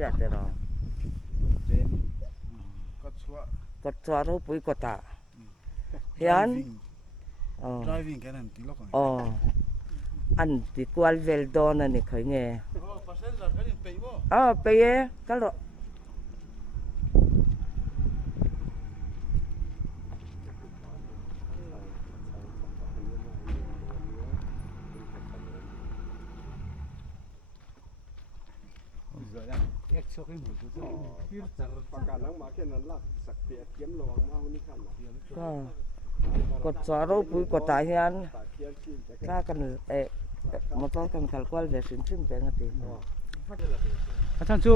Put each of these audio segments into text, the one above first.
สียแต่เราเจนก็ชัวกดชัวรู้ปุ๋ยกดตาเฮียนdriving แค่นั้นตีล็อกก่อนอ๋ออันที่กวลเวลดอนนี่เคยไงpassenger ก็ยังไปบ่อ๋อไปเอ๋ก็รอประกาศหลังมาแค่นั้นลักสักเปียเขียมระวังมาวันนี้ขั้นก็กดชัวรู้ปุ๋ยกดตาเฮียนตาเขียนชีน ถ้ากันมาต้องกันขัลกวลเวลซึ่งแต่งตีอาจารย์ชู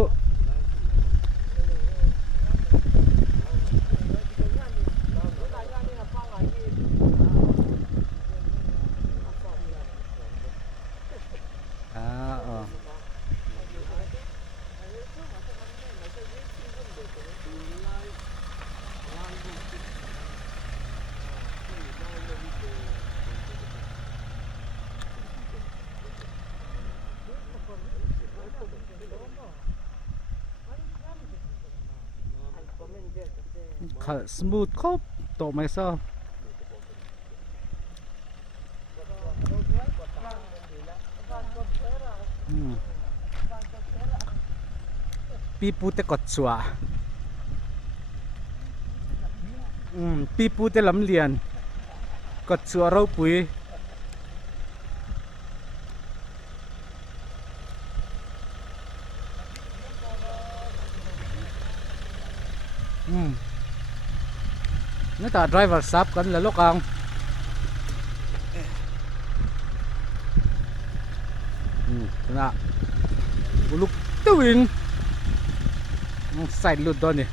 ขัดสมูทครบโตไม่ซ้อปีปูแต่กดสัวปีปูแต่ลำเลียนกดสัวเราปุ๋ยนี่ตา driver ซับกันแล้วลูกอังนะลูกตัววิ่งใส่ลุดตัวนี่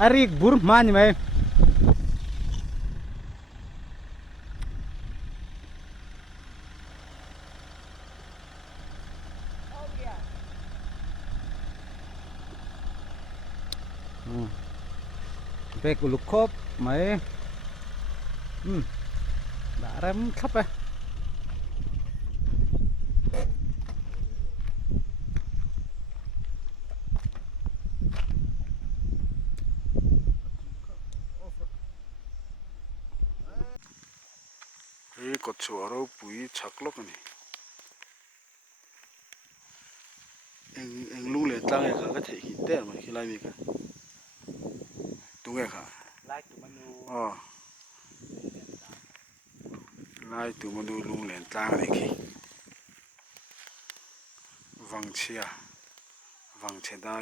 อาริกบุร์มันไหมเบกลุกครบไหมด่าเริ่มขับไปกดชัวเราปุ๋ยชักลกนี่เอ็งรู้เลยตั้งไงค่ะก็เทหินเต้มันขี้ไรมีกันตรงไงค่ะไล่ตัวมันดูอ๋อไล่ตัวมันดูลุงเหรียญตั้งอะไรขี้วังเชียวังเชได้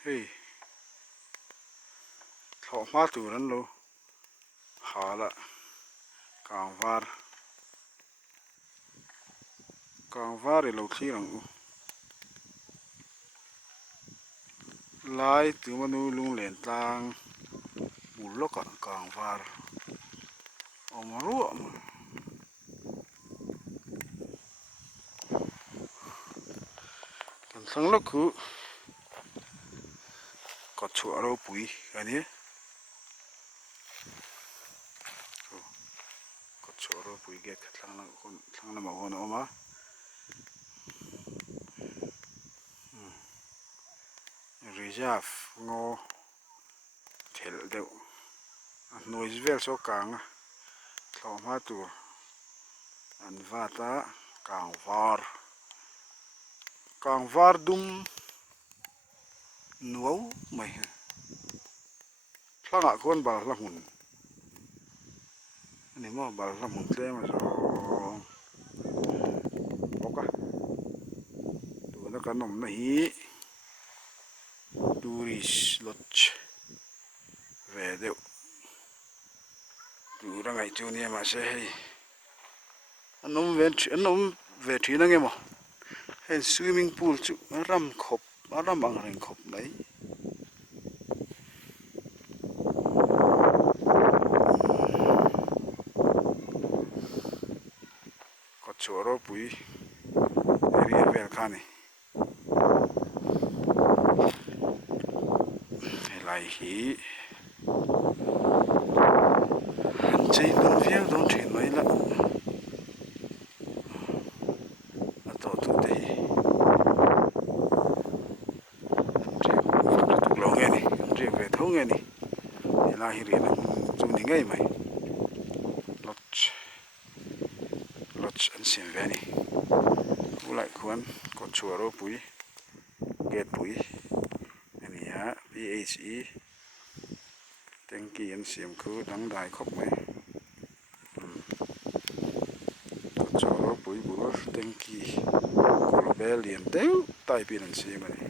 เฮ้ยถอดมาตัวนั้นโลหาละกางวาร์เราขี้หลังไล่ตัวมันดูลุงเหรียญตั้งบุลล็อกกางวาร์เอามารู้กันสังลักคือกดชัวเราปุ๋ยกันนี้กดชัวเราปุ๋ยเก็บทั้งนั้นคนทั้งนั้นมาคนออกมาreserve งอเทลเดียว noise vel so kang thlo ma tur an vata kang var dum nuau mai thlanga kon bal la hun ani mo bal la mun tle ma so oka tu na kanom na hi tourist lodge ve deu tu ra ngai chu ni ma se hei anom ve thi na nge mo hen swimming pool chu ram khop ram ang reng khop nai ko choro pui area vel khani hi han chei lo viau don thin mai la a to tu te tu lo nge ni je ve tho nge ni la hi ri na chu ni ngai mai lots an sim ve ni ulai khuan ko chuaro pui get pui ani ha PHE tanki an sim khu dang dai khop mai ko chuaro pui bur tanki ko bel lian teu tai pin an sim ani